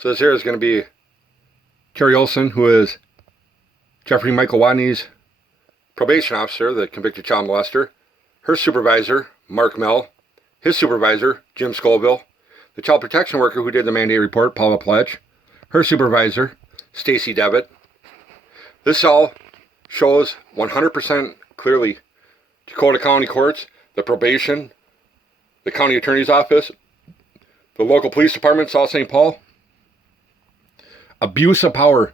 So this here is going to be Terry Olson, who is Jeffrey Michael Watney's probation officer, the convicted child molester, her supervisor, Mark Mell, his supervisor, Jim Scoville, the child protection worker who did the mandate report, Paula Pledge, her supervisor, Stacy Devitt. This all shows 100% clearly Dakota County Courts, the probation, the county attorney's office, the local police department, South St. Paul. Abuse of power.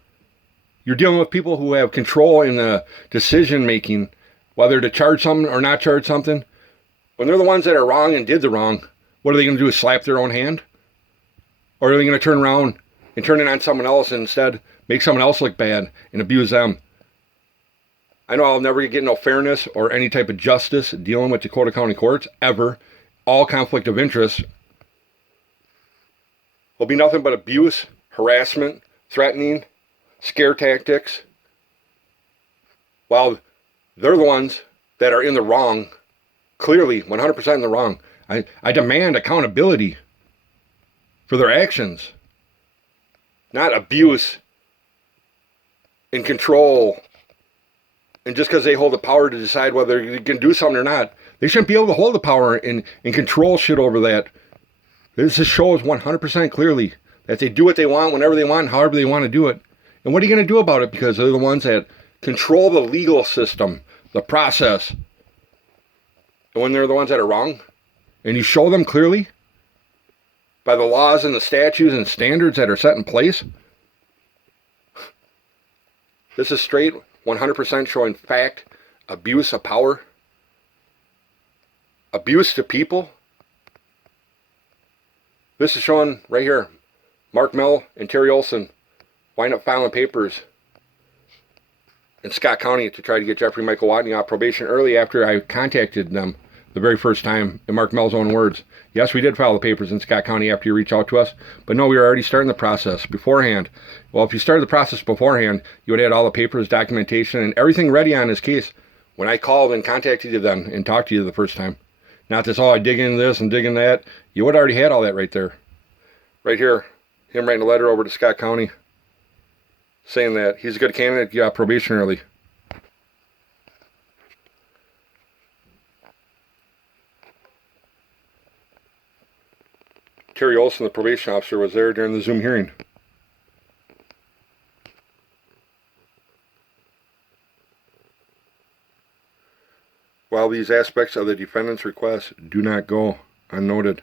You're dealing with people who have control in the decision making, whether to charge something or not charge something. When they're the ones that are wrong and did the wrong, what are they going to do, is slap their own hand? Or are they going to turn around and turn it on someone else and instead make someone else look bad and abuse them? I know I'll never get no fairness or any type of justice dealing with Dakota County Courts, ever. All conflict of interest will be nothing but abuse, harassment, threatening, scare tactics, while they're the ones that are in the wrong, clearly 100% in the wrong. I demand accountability for their actions, not abuse and control. And just because they hold the power to decide whether you can do something or not, they shouldn't be able to hold the power and control shit over that. This just shows 100% clearly that they do what they want, whenever they want, however they want to do it. And what are you going to do about it? Because they're the ones that control the legal system, the process. And when they're the ones that are wrong, and you show them clearly by the laws and the statutes and standards that are set in place, this is straight 100% showing fact, abuse of power, abuse to people. This is showing right here, Mark Mell and Terry Olson wind up filing papers in Scott County to try to get Jeffrey Michael Watney off probation early after I contacted them the very first time, in Mark Mell's own words. Yes, we did file the papers in Scott County after you reached out to us, but no, we were already starting the process beforehand. Well, if you started the process beforehand, you would have had all the papers, documentation, and everything ready on this case when I called and contacted you then and talked to you the first time. Not this, oh, I dig into this and dig into that. You would have already had all that right there. Right here, him writing a letter over to Scott County saying that he's a good candidate, you got probation early. Terry Olson, the probation officer, was there during the Zoom hearing. While these aspects of the defendant's request do not go unnoted,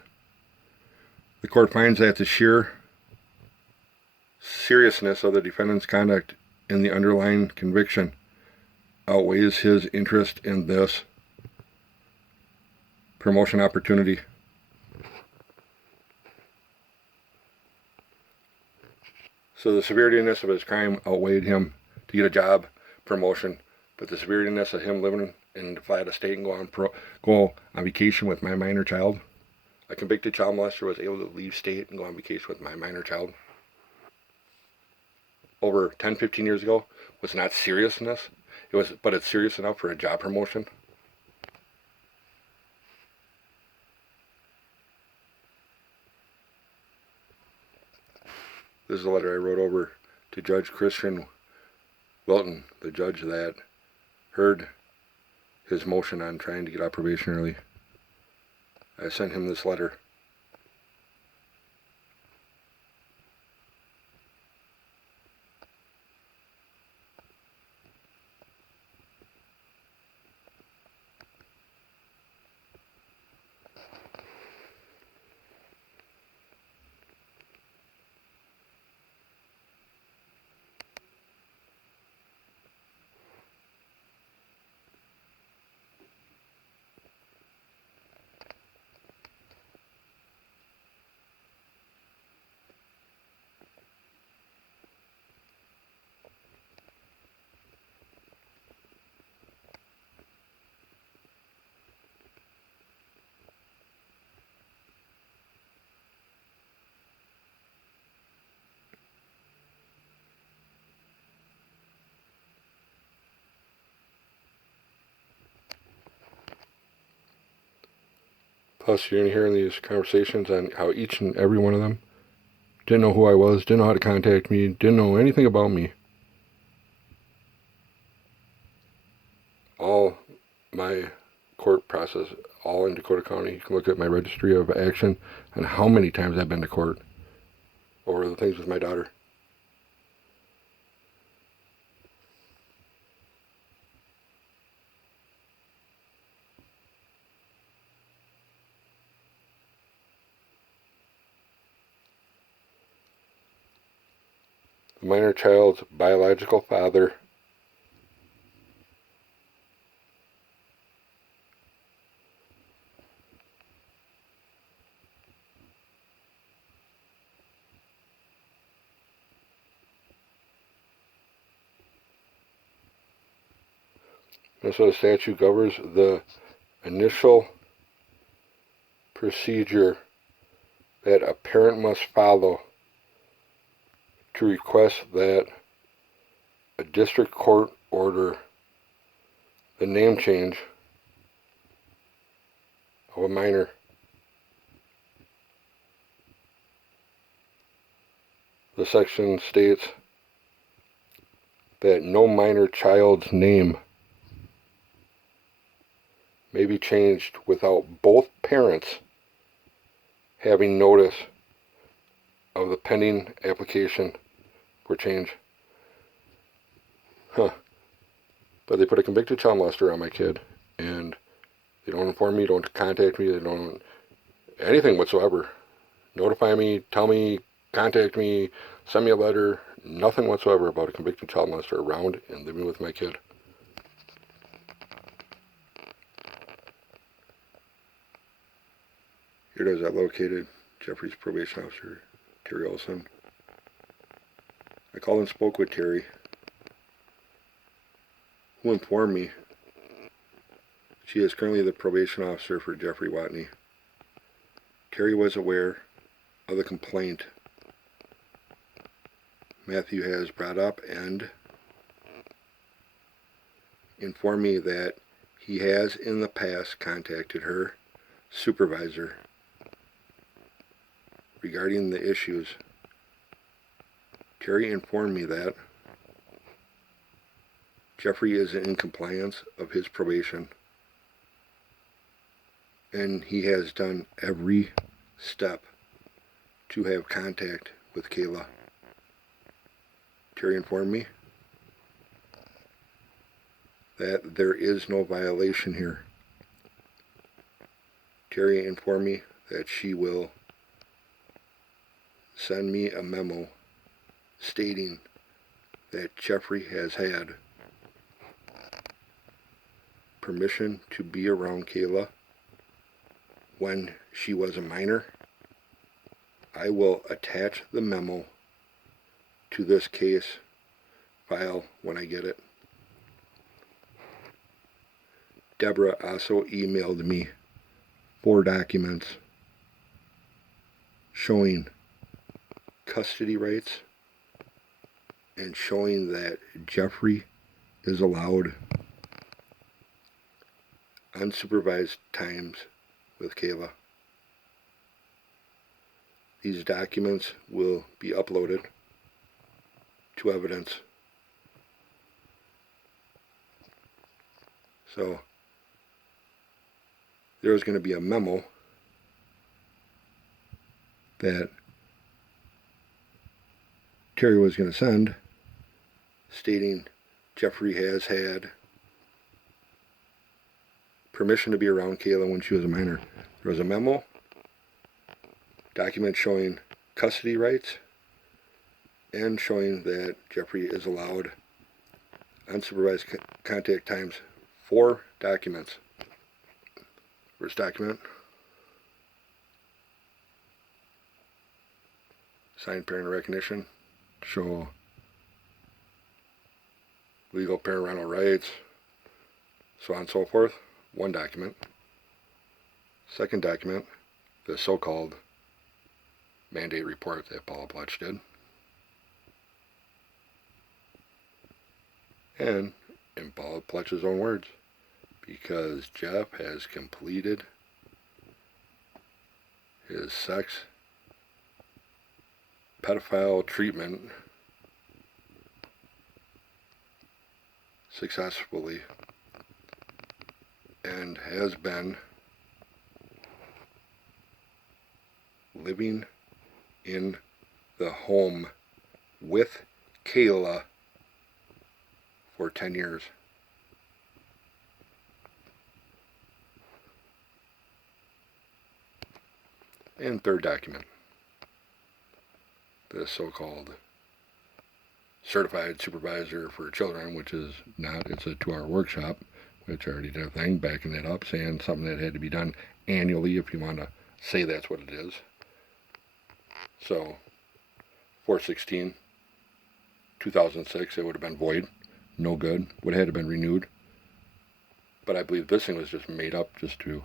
the court finds that the sheer seriousness of the defendant's conduct in the underlying conviction outweighs his interest in this promotion opportunity. So the severiness of his crime outweighed him to get a job, promotion, but the severiness of him living in the flat estate and go on vacation with my minor child. A convicted child molester was able to leave state and go on vacation with my minor child over 10, 15 years ago was not seriousness. But it's serious enough for a job promotion. This is a letter I wrote over to Judge Christian Wilton, the judge that heard his motion on trying to get out probation early. I sent him this letter. Plus, you're going to hear in these conversations on how each and every one of them Didn't know who I was, didn't know how to contact me, didn't know anything about me. All my court process, all in Dakota County. You can look at my registry of action and how many times I've been to court over the things with my daughter. The minor child's biological father Minnesota statute governs the initial procedure that a parent must follow to request that a district court order the name change of a minor. The section states that no minor child's name may be changed without both parents having notice of the pending application for change. But they put a convicted child molester on my kid, and they don't inform me, don't contact me, they don't anything whatsoever. Notify me, tell me, contact me, send me a letter, nothing whatsoever about a convicted child molester around and living with my kid. Here it is, that located Jeffrey's probation officer, Terry Olson. I called and spoke with Terry, who informed me she is currently the probation officer for Jeffrey Watney. Terry was aware of the complaint Matthew has brought up and informed me that he has in the past contacted her supervisor regarding the issues. Terry informed me that Jeffrey is in compliance of his probation, and he has done every step to have contact with Kayla. Terry informed me that there is no violation here. Terry informed me that she will send me a memo stating that Jeffrey has had permission to be around Kayla when she was a minor. I will attach the memo to this case file when I get it. Deborah also emailed me 4 documents showing custody rights and showing that Jeffrey is allowed unsupervised times with Kayla. These documents will be uploaded to evidence. So there's going to be a memo that Terry was going to send stating Jeffrey has had permission to be around Kayla when she was a minor. There was a memo, document showing custody rights, and showing that Jeffrey is allowed unsupervised contact times. 4 documents. First document, signed parent recognition, show legal parental rights, so on and so forth. 1 document. Second document, the so-called mandate report that Paula Pletch did. And in Paula Pletch's own words, because Jeff has completed his sex pedophile treatment successfully and has been living in the home with Kayla for 10 years. And third document, the so-called certified supervisor for children, which is not, it's a 2-hour workshop, which I already did a thing, backing it up, saying something that had to be done annually, if you want to say that's what it is. So, 4/16, 2006, it would have been void, no good, would have had to been renewed. But I believe this thing was just made up just to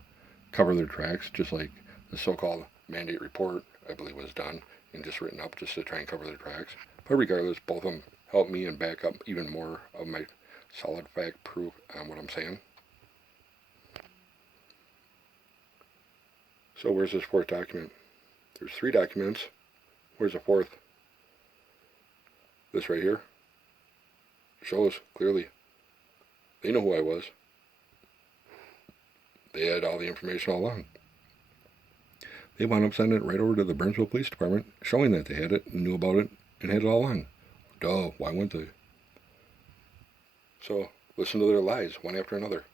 cover their tracks, just like the so-called mandate report, I believe, was done and just written up just to try and cover their tracks. But regardless, both of them help me and back up even more of my solid fact proof on what I'm saying. So where's this fourth document? There's 3 documents. Where's the fourth? This right here shows clearly. They know who I was. They had all the information all along. They wound up sending it right over to the Burnsville Police Department, showing that they had it, knew about it, and had it all along. Duh, why wouldn't they? So, listen to their lies, one after another.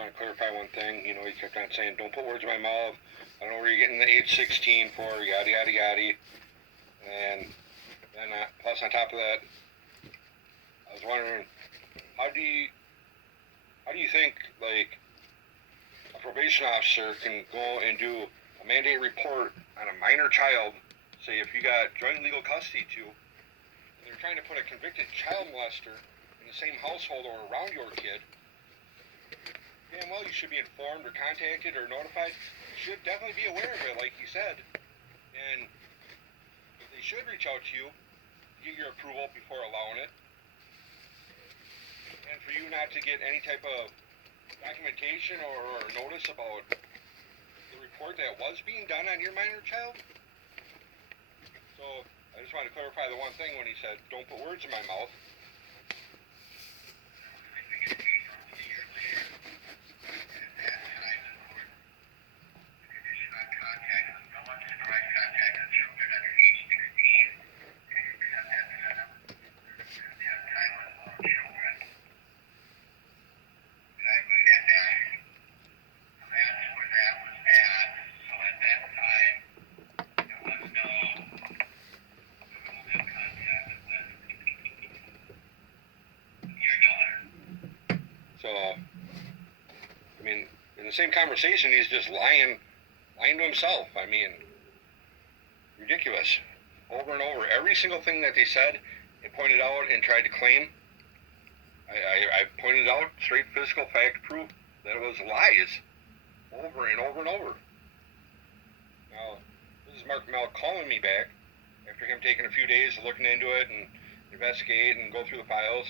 Want to clarify one thing. You know, he kept on saying, don't put words in my mouth. I don't know where you're getting the age 16 for, yada, yada, yada. And then, plus on top of that, I was wondering, how do you think, like, a probation officer can go and do a mandated report on a minor child, say if you got joint legal custody to, and they're trying to put a convicted child molester in the same household or around your kid, damn well you should be informed or contacted or notified. You should definitely be aware of it, like you said. And they should reach out to you, get your approval before allowing it. And for you not to get any type of documentation or notice about the report that was being done on your minor child. So I just wanted to clarify the one thing when he said, don't put words in my mouth. The same conversation, he's just lying to himself. I mean, ridiculous. Over and over, every single thing that they said and pointed out and tried to claim, I pointed out straight physical fact proof that it was lies over and over and over. Now, this is Mark Mel calling me back after him taking a few days looking into it and investigate and go through the files.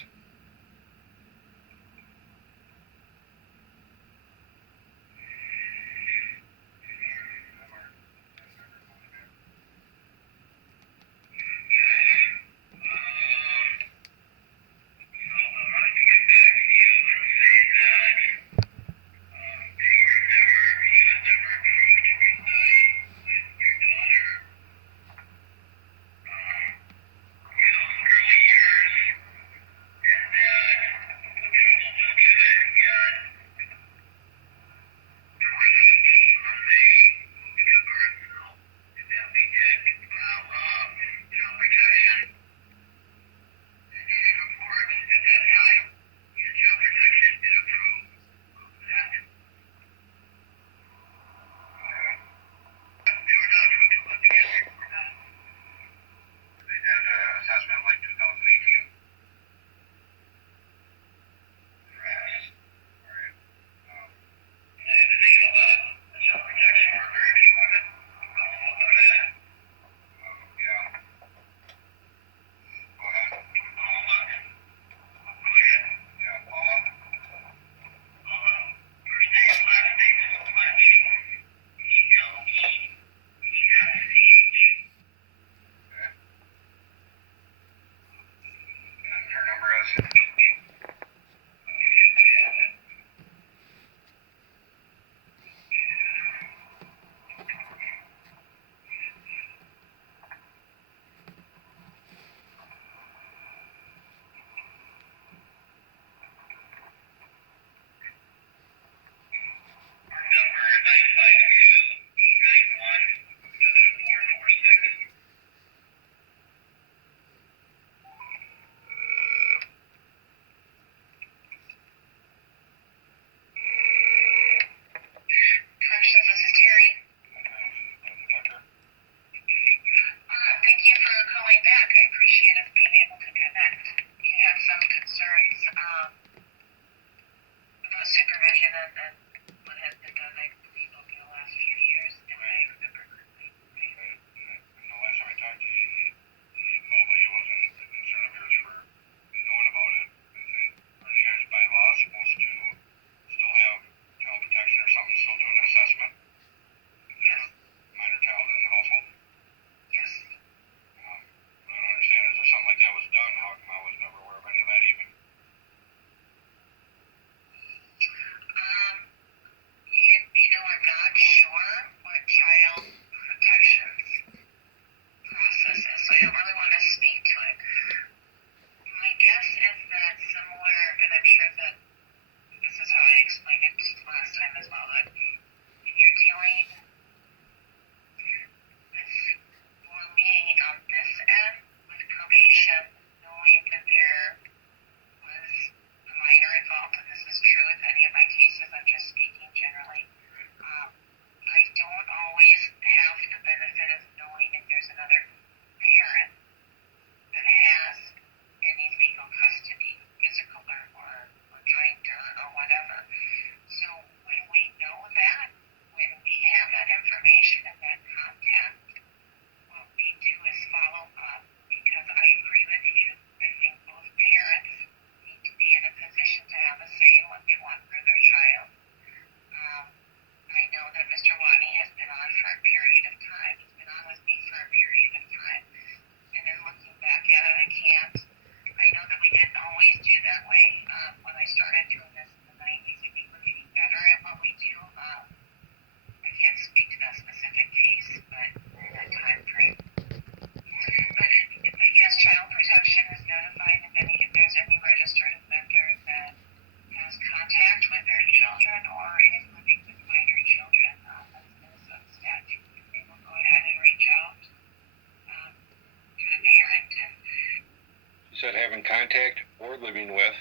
said having contact or living with.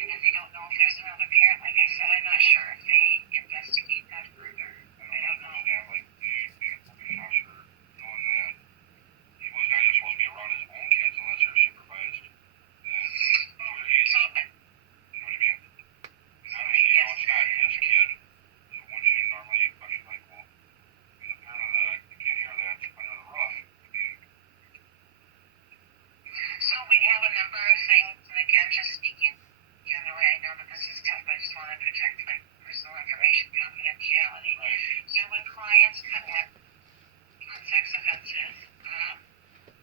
And if they don't know if there's another parent, like I said, I'm not sure if they investigate that further. I don't know. Like the police officer knowing that he was not just supposed to be around his own kids unless they're supervised. So, You know what I mean? And obviously, you know, it's not his kid. So wouldn't you normally question like, well, he's a parent of the kid here that's under the roof. so we have a number of things, and again, just speaking generally, I know that this is tough, but I just want to protect like personal information confidentiality. Right. So when clients come in on sex offenses,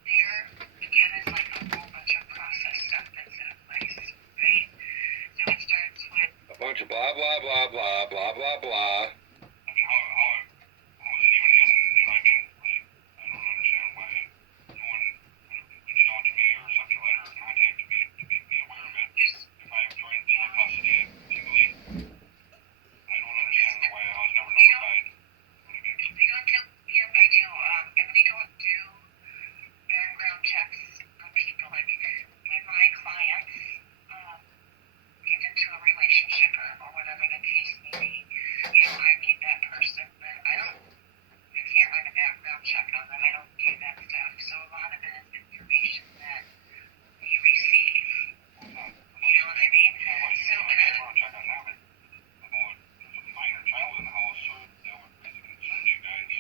there again is like a whole bunch of process stuff that's in place, right? So it starts with A bunch of blah, blah, blah, blah, blah, blah, blah. I mean, how is it even hidden? You know what I mean? Like, I don't understand why no one reached out to me or sent a letter or contacted me to be aware of it. If I've joined legal custody legally, I don't understand why I was never notified. we don't do, yeah, I do, and we don't do background checks on people. Like when my clients get into a relationship or whatever the case may be, you know, I meet that person, but I can't run a background check on them. I don't do that stuff. So a lot of it is information that we receive. You know what I mean? So, and I want to check on that, but about there's a minor child in the house, so that would really concern you guys.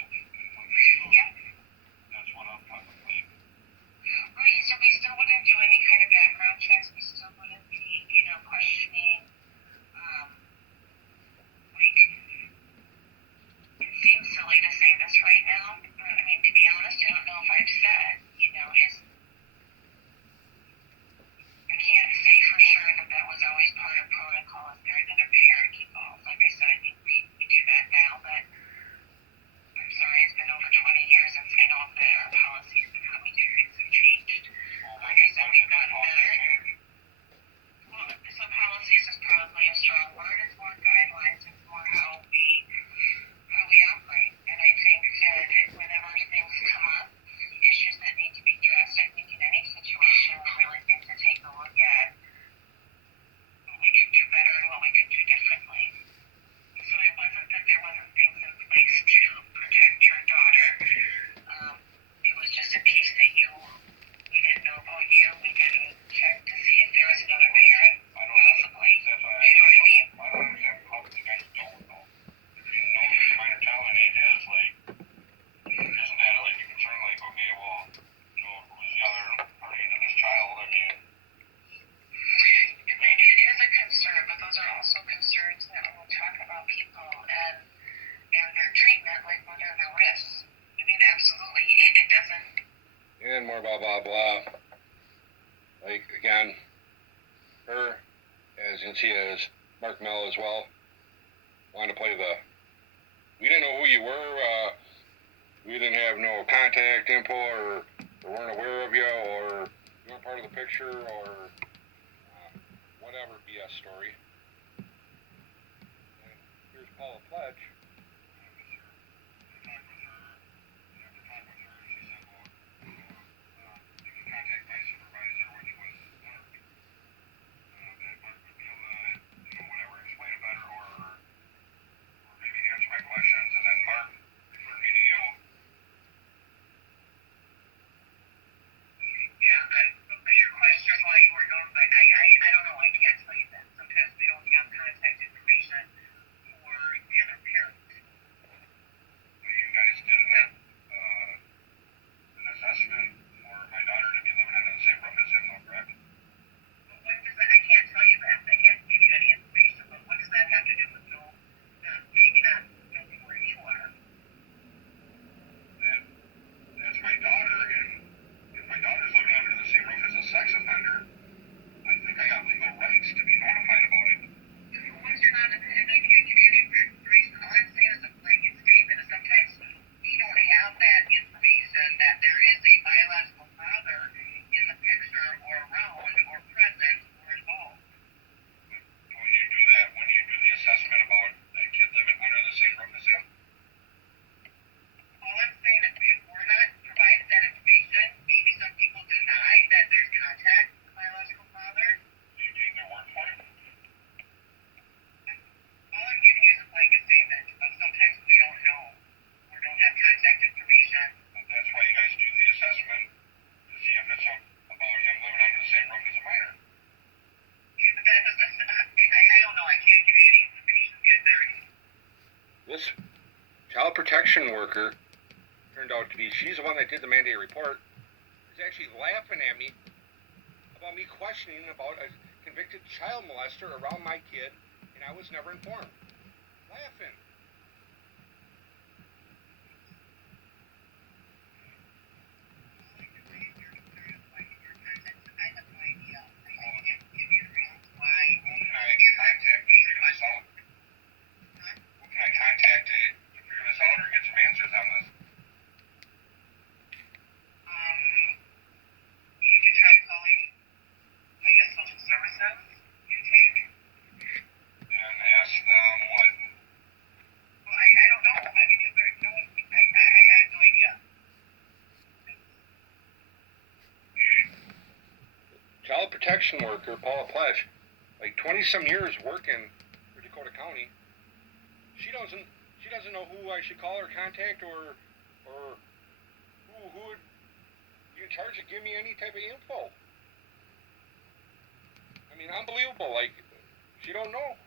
yeah. That's what I'm contemplating. Right, so we still wouldn't do any kind of background checks. We still wouldn't be, you know, questioning, like, it seems silly to say this right now, but I mean, to be honest, I don't know if I've said, you know, I can't say for sure that that was always part of protocol if there's another parent involved. Like I said, I think we do that now, but I'm sorry, it's been over 20 years since I know that our policies and how we do things have changed. Like I said, we've gotten better. Well, so policies is probably a strong word. It's more guidelines. It's more how we operate. And I think that whenever things come up, issues that need to be addressed, I think in any situation, we really need to take a look at what we could do better and what we could do differently. So it wasn't that there wasn't things in place to protect your daughter. It was just a piece that we didn't know about you. We didn't check to see if there was another parent, possibly. You know what I mean? I don't understand how you guys don't know. If you know there's a minor child and age is, like, isn't that like a concern? Like, okay, well, you know, who's the other party to this child? I mean, It is a concern, but those are also concerns that when we talk about people and their treatment, like what are the risks? I mean, absolutely, it doesn't. and more blah, blah, blah. Like, again, her, as you can see, is Mark Mel as well. Wanted to play we didn't know who you were, we didn't have no contact info or weren't aware of you or you weren't part of the picture or whatever BS story. And here's Paula Pledge. I don't know. I can't tell you that. Sometimes we don't have contact information for the other parent. protection worker turned out to be, she's the one that did the mandated report, is actually laughing at me about me questioning about a convicted child molester around my kid, and I was never informed. Laughing. Child protection worker, Paula Pletch, like 20-some years working for Dakota County. She doesn't know who I should call or contact or who would be in charge of giving me any type of info. I mean, unbelievable. Like, she don't know.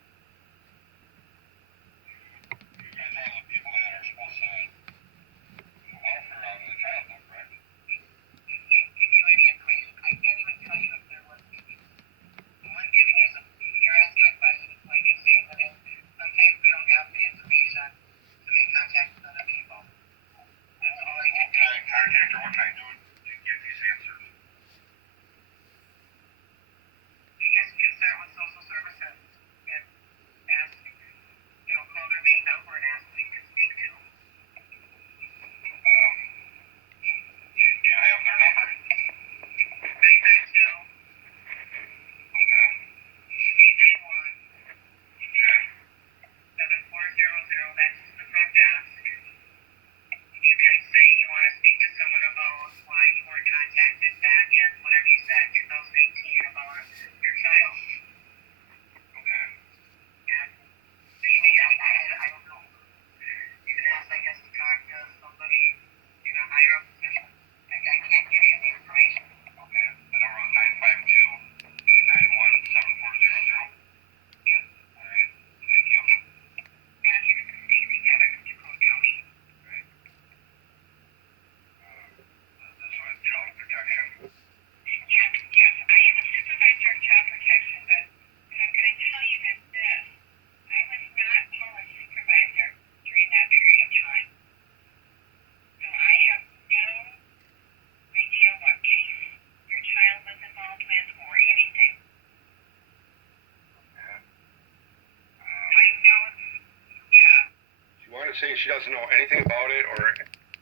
Saying she doesn't know anything about it or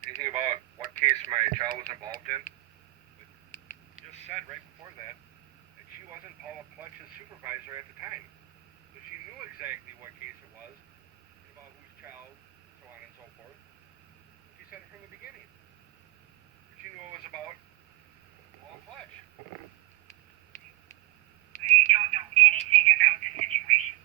anything about what case my child was involved in. But just said right before that she wasn't Paula Pletch's supervisor at the time. So she knew exactly what case it was, and about whose child, so on and so forth. She said it from the beginning. She knew it was about Paula Pletch. I don't know anything about the situation.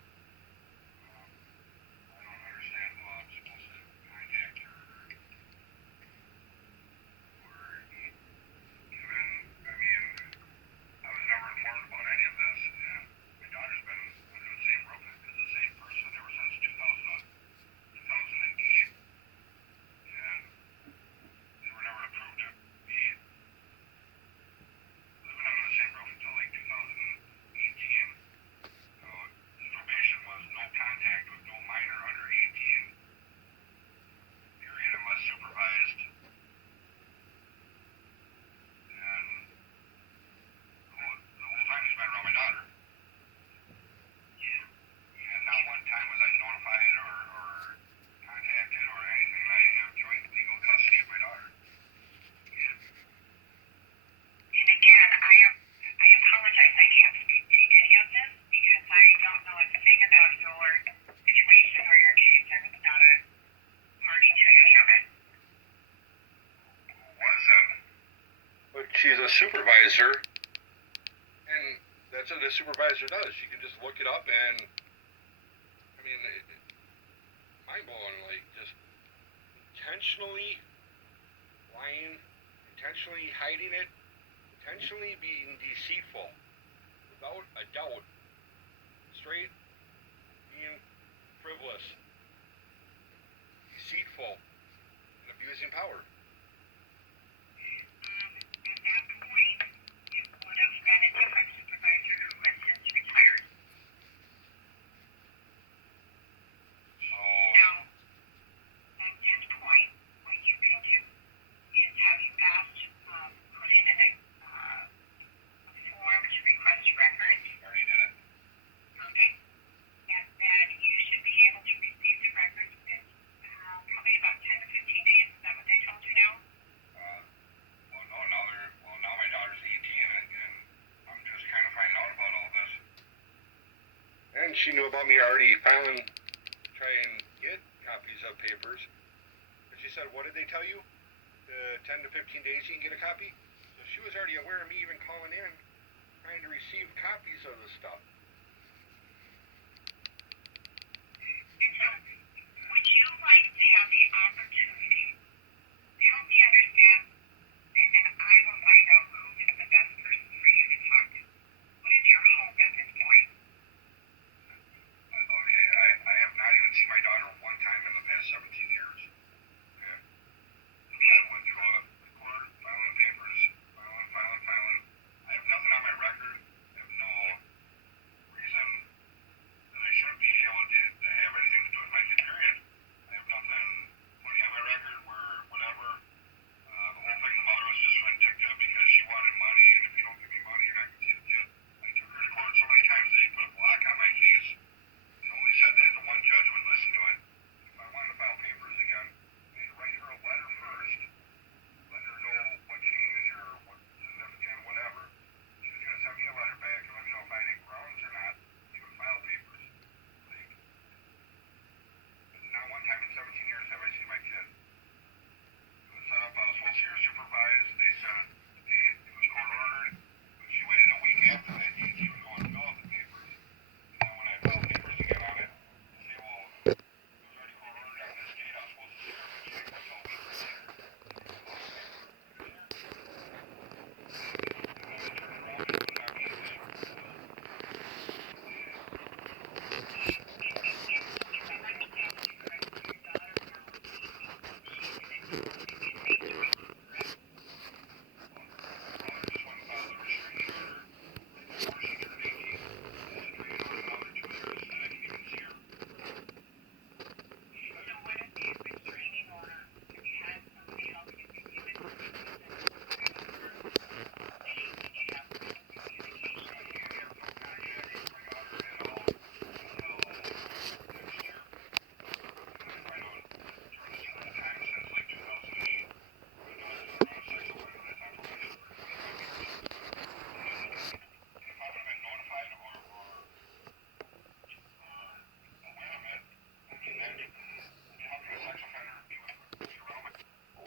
She's a supervisor, and that's what a supervisor does. She can just look it up, and I mean, mind-blowing. Like, just intentionally lying, intentionally hiding it, intentionally being deceitful, without a doubt. Straight being frivolous, deceitful, abusing power. At that point, it would have been a different supervisor who has since retired. So, Now, at this point, what you can do is have you asked, put in a form to request records. I already did it. Okay. And then you should be able to receive the records in probably about 10 to 15 days. Is that what they told you now? Well, no, now my daughter's 18 and I'm just kind of finding out about all this. And she knew about me already filing, try and get copies of papers. But she said, what did they tell you? 10 to 15 days you can get a copy? So she was already aware of me even calling in, trying to receive copies of the stuff. And so, would you like to have the opportunity to help me understand, and then I will find out who is the best person for you to talk to? What is your hope at this point? Okay, I have not even seen my daughter one time in the past 17 years. Okay? I went through a court, filing papers, filing. I have nothing on my record. I have no reason that I shouldn't be able to have anything to do with my kid, period. I have nothing putting on my record where whatever. The whole thing, the mother was just vindictive because she wanted money, and if you don't give me money, you're not going to see the kid. I took her to court so many times that he put a block on my case and only said that the one judge would listen to it. If I wanted to file papers again, I had to write her a letter first, letting her know what changed or what significant, whatever. She was going to send me a letter back and let me know if I had any grounds or not to even file papers. Like, not one time in 17 years have I seen my kid. It was set up, I was supposed to hear supervised. They said the date, it was court ordered. But she waited a week after that date. She would go and fill out the papers. And then when I filed papers again on it, they say, well, it was already court ordered on this date. I was supposed to see her, but she didn't come until a week later.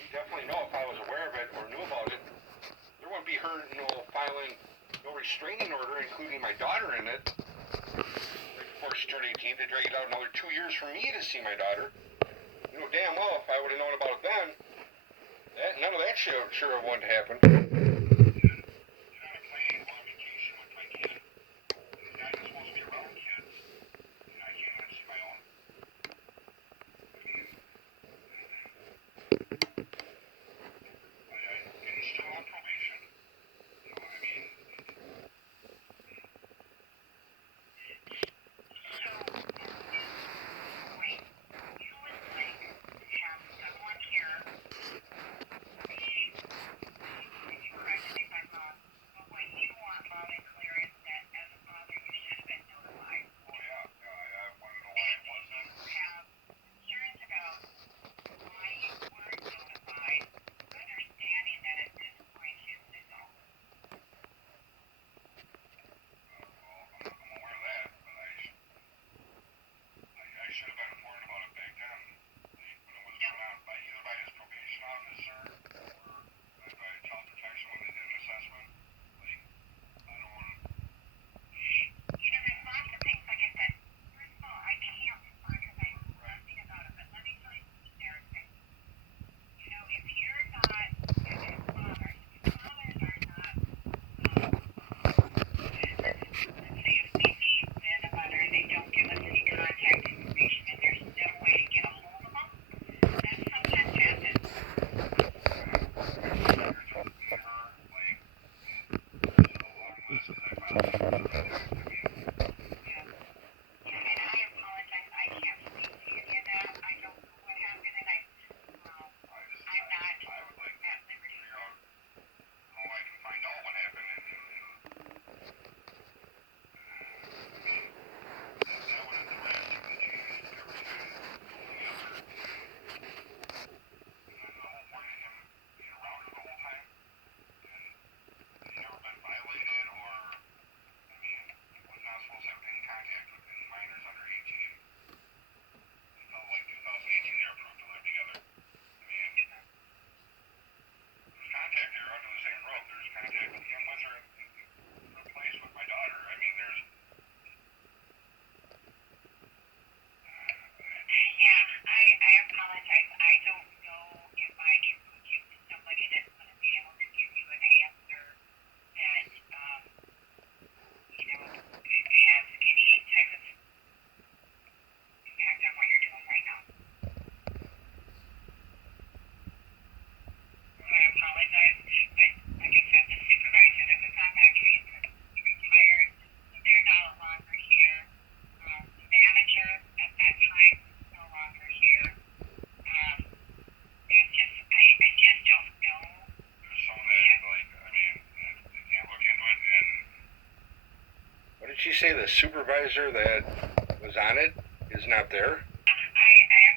Definitely know if I was aware of it or knew about it, there wouldn't be her, filing no restraining order, including my daughter in it, right before she turned 18, to drag it out another 2 years for me to see my daughter. You know damn well if I would have known about it then, none of that sure wouldn't happen. And I apologize. I can't speak to any of that. I don't know what happened, and I'm not I would like at liberty. figure out how I can find out what happened and that would have drastically changed everything altogether. And then the whole point of him being around her the whole time and he's never been violated or I mean, he was not supposed to have any contact with any minors under 18 until like 2018 they were approved to live together. I mean, there's contact there under the same roof. There's contact with him with her in the place with my daughter. I mean, there's Yeah, I apologize. I don't know if I can put you to somebody that's going to be able to give you an answer that, has any type of impact on what you're doing right now. So I apologize, but like I said, the supervisor that was on that case is retired, so they're no longer here. The manager at that time is no longer here. There's just, I just don't know. there's some that like I mean they can't look into it and What did she say? The supervisor that was on it is not there? I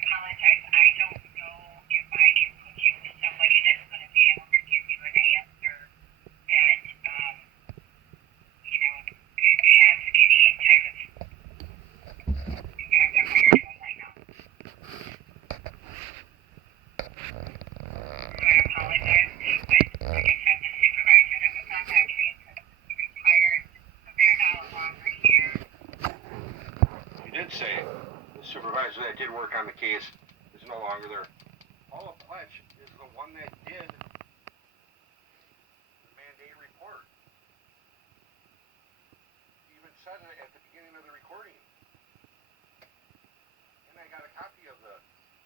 apologize. I don't know if I can put you to somebody that's going to be able to give you an answer that, has any type of impact on what you're doing right now. So I apologize, but like I said, the supervisor that was on that case is retired, so they're no longer here. She did say the supervisor that did work on the case is no longer there. Paula Pletch is the one that did the mandate report. She even said it at the beginning of the recording. And I got a copy of the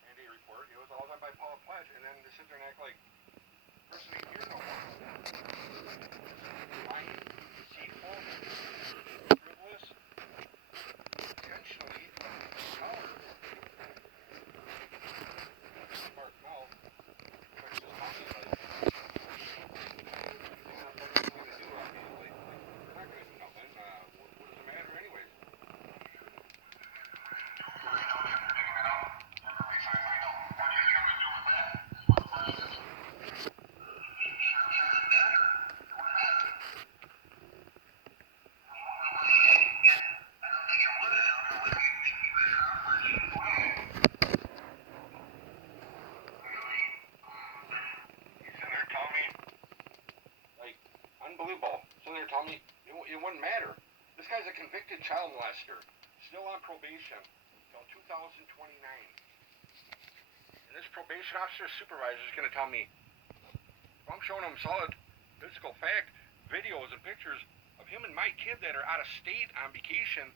mandate report. It was all done by Paula Pletch, and then to sit there and act like the person ain't here no more. Lying, deceitful, frivolous, intentionally coward. Mark Mel puts his money like, they're not fucking going to do on me. Like, they're not going to do nothing. What does it matter anyways? He's in there telling me, like, unbelievable. Sitting there telling me it wouldn't matter. This guy's a convicted child molester, still on probation until 2029. And this probation officer supervisor is going to tell me, if I'm showing him solid physical fact, videos and pictures of him and my kid that are out of state on vacation,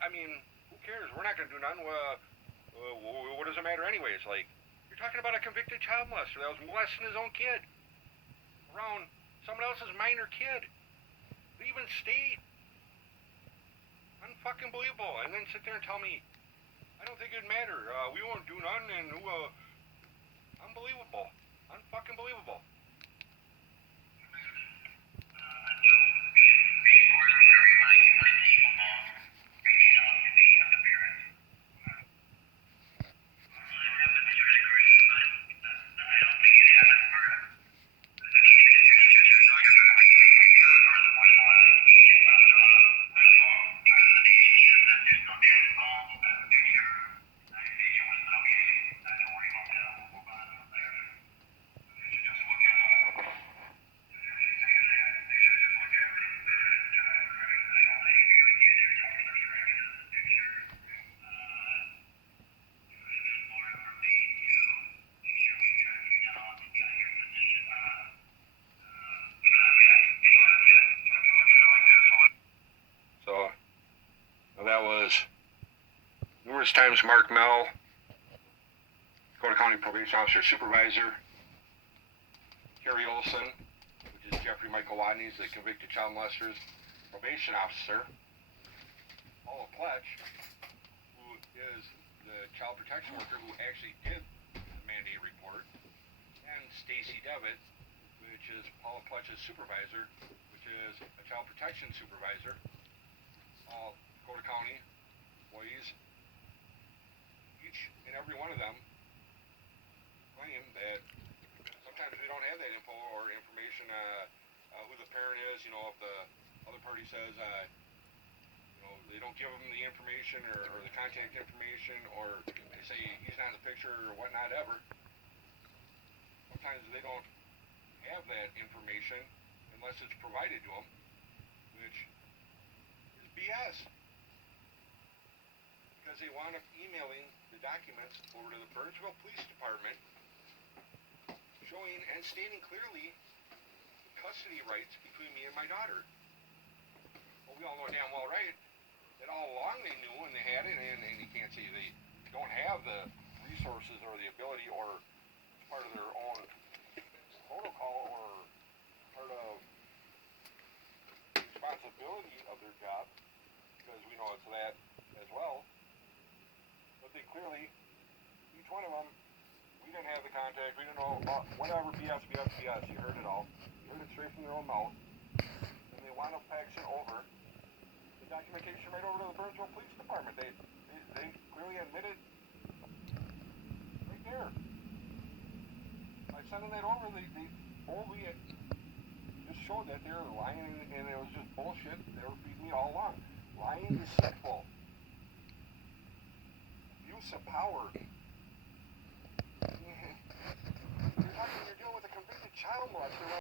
I mean, who cares? We're not going to do nothing. What does it matter anyways? Like, you're talking about a convicted child molester that was molesting his own kid around someone else's minor kid. Leaving state. Unfucking believable. And then sit there and tell me, I don't think it'd matter. We won't do nothing and unbelievable. Unfucking believable. Numerous times Mark Mel, Dakota County Probation Officer Supervisor, Carrie Olson, which is Jeffrey Michael Wadney's the convicted child molester's probation officer. Paula Pletch, who is the child protection worker who actually did the mandate report, and Stacy Devitt, which is Paula Pletch's supervisor, which is a child protection supervisor. Dakota County employees, each and every one of them claim that sometimes they don't have that info or information, who the parent is. You know, if the other party says, they don't give them the information or the contact information, or they say he's not in the picture or whatnot ever. Sometimes they don't have that information unless it's provided to them, which is BS. Because they wound up emailing the documents over to the Burnsville Police Department, showing and stating clearly the custody rights between me and my daughter. Well, we all know damn well, right, that all along they knew and they had it, and you can't say they don't have the resources or the ability, or it's part of their own protocol or part of the responsibility of their job, because we know it's that as well. But they clearly, each one of them, we didn't have the contact, we didn't know, whatever, BS. You heard it all. You heard it straight from their own mouth. And they wound up faxing over the documentation right over to the Burnsville Police Department. They clearly admitted right there. By sending that over, they boldly just showed that they were lying, and it was just bullshit. They were feeding me all along. Lying, deceitful, abuse of power.